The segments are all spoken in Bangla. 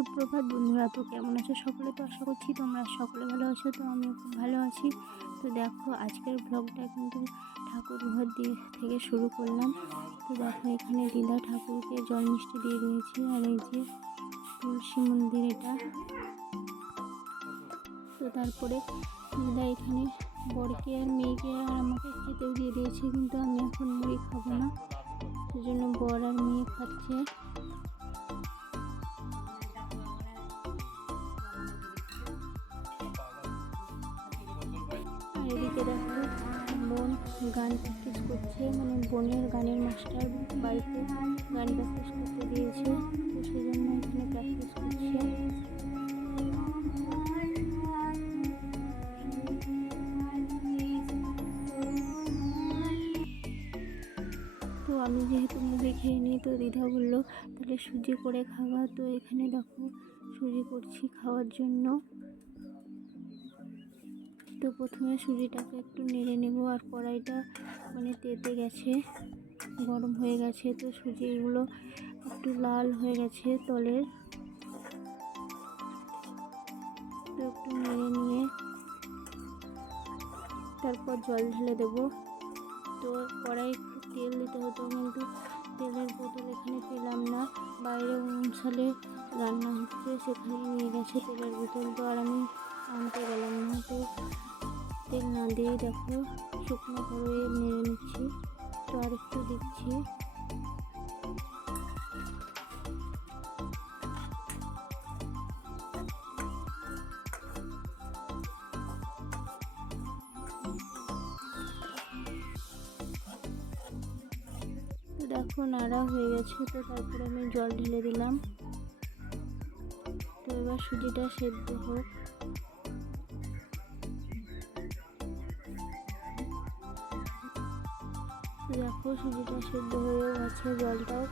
সুপ্রভাত বন্ধুরা, তো কেমন আছো সকলে? তো আশা করছি তোমরা সকলে ভালো আছো। তো আমিও খুব ভালো আছি। তো দেখো, আজকের ব্লগটা কিন্তু ঠাকুর ঘর থেকে শুরু করলাম। তো দেখো, এখানে দিদা ঠাকুরকে জল মিষ্টি দিয়ে দিয়েছি, আর এই যে তুলসী মন্দির এটা। তো তারপরে দিদা এখানে বরকে আর মেয়েকে আর আমাকে খেতেও দিয়ে দিয়েছে, কিন্তু আমি এখন মুড়ি খাবো না, সেজন্য বর আর মেয়ে খাচ্ছে। আর এদিকে দেখো, বোন গান প্র্যাকটিস করছে, মানে বোনের গানের মাস্টার বাড়িতে গান প্র্যাকটিস করতে দিয়েছে, তো সেজন্য এখানে প্র্যাকটিস করছে। তো আমি যেহেতু মুড়ি খেয়ে নিই, তো দিদা বললো তাহলে সুজি করে খাওয়া। তো এখানে দেখো সুজি করছি খাওয়ার জন্য। তো প্রথমে সুজিটাকে একটু নেড়ে নেব, আর কড়াইটা মানে তেতে গেছে, গরম হয়ে গেছে। তো সুজিগুলো একটু লাল হয়ে গেছে তলের, তো একটু নেড়ে নিয়ে তারপর জল ঢেলে দেব। তো কড়াই একটু তেল দিতে হতো, কিন্তু তেলের বোতল এখানে পেলাম না, বাইরে অনুসারে রান্না হচ্ছে সেখানে নিয়ে গেছে তেলের বোতল, তো আর আমি আনতে গেলাম না। তো তেল না দিয়েই দেখো শুকনো করে নেড়ে নিচ্ছি। তো আর একটু দিচ্ছি। তো দেখো নাড়া হয়ে গেছে, তো তারপরে আমি জল ঢেলে দিলাম। তো এবার সুজিটা সেদ্ধ হোক। দেখো সুজিটা সেদ্ধ হয়ে গেছে, জলটাও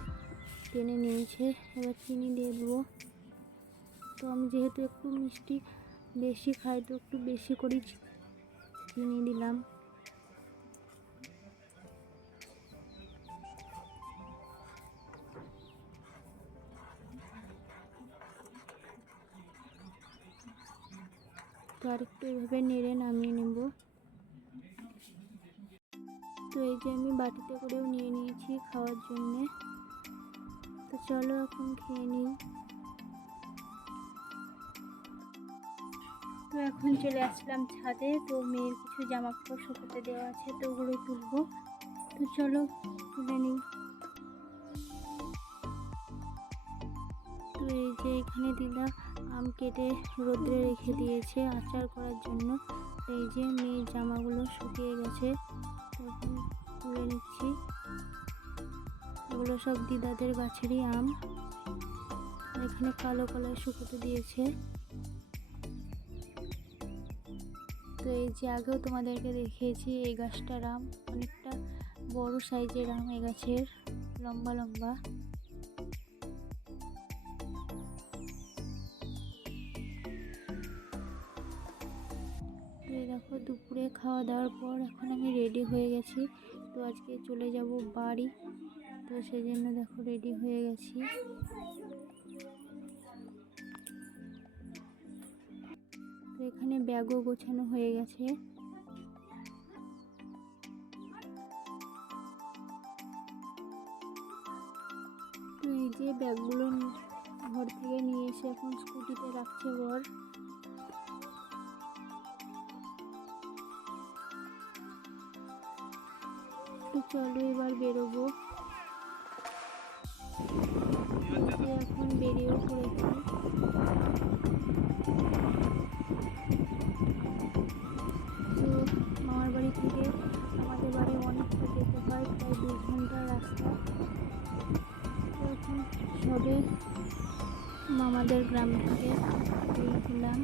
টেনে নিয়েছে। এবার চিনি দিয়ে দেবো। তো আমি যেহেতু একটু মিষ্টি বেশি খাই, তো একটু বেশি করে চিনি দিলাম। তো আর একটু এভাবে নেড়ে নামিয়ে নেব। তো এই যে আমি বাটিতে করেও নিয়ে নিয়েছি খাওয়ার জন্যে। তো চলো এখন খেয়ে নিই। তো এখন চলে আসলাম ছাদে। তো মেয়ের কিছু জামা কাপড় শুকোতে দেওয়া আছে, তো ওগুলো তুলবো। তো চলো তুলে নিই। তো এই যে এখানে দিদা আম কেটে রোদ্রে রেখে দিয়েছে আচার করার জন্য। এই যে মেয়ের জামাগুলো শুকিয়ে গেছে, তখন তুলে নিচ্ছি। এগুলো সব দিদাদের গাছেরই আম, এখানে কালো কালার শুকোতে দিয়েছে। তো এই যে আগেও তোমাদেরকে দেখিয়েছি, এই গাছটার আম অনেকটা বড় সাইজের আম, এই গাছের লম্বা লম্বা। তো এই দেখো দুপুরে খাওয়া দাওয়ার পর এখন আমি রেডি হয়ে গেছি। তো আজকে চলে যাব বাড়ি, তো সেই জন্য দেখো রেডি হয়ে গেছি। তো এখানে ব্যাগও গোছানো হয়ে গেছে। তো এই যে ব্যাগগুলো ঘর থেকে নিয়ে এসে এখন স্কুটিতে রাখছে বর। তো চলো এবার বেরোবো। এখন বেরিয়েও পড়েছি। তো মামার বাড়ি থেকে আমাদের বাড়ি অনেকটা যেতে হয়, প্রায় 2 ঘন্টার রাস্তা। তো এখন সবে মামাদের গ্রাম থেকে বেরিয়েছিলাম।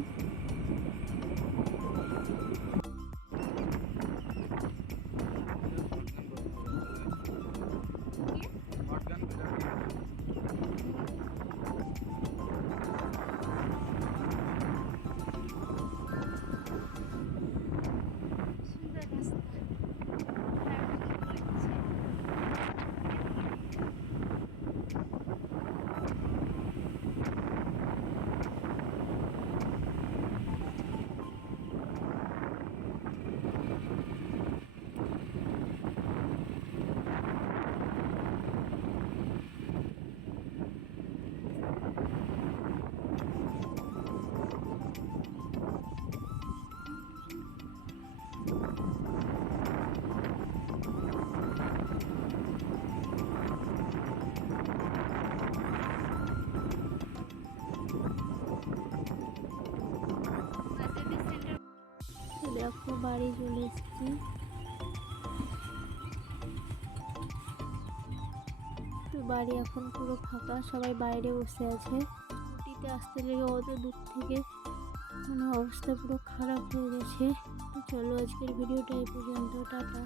বাড়ি চলে এসেছি। তো বাড়ি এখন পুরো ফাঁকা, সবাই বাইরে বসে আছে। স্কুটিতে আসতে লেগে অত দূর থেকে মানে অবস্থা পুরো খারাপ হয়ে গেছে। তো চলো আজকের ভিডিওটা এই পর্যন্ত, টাটা।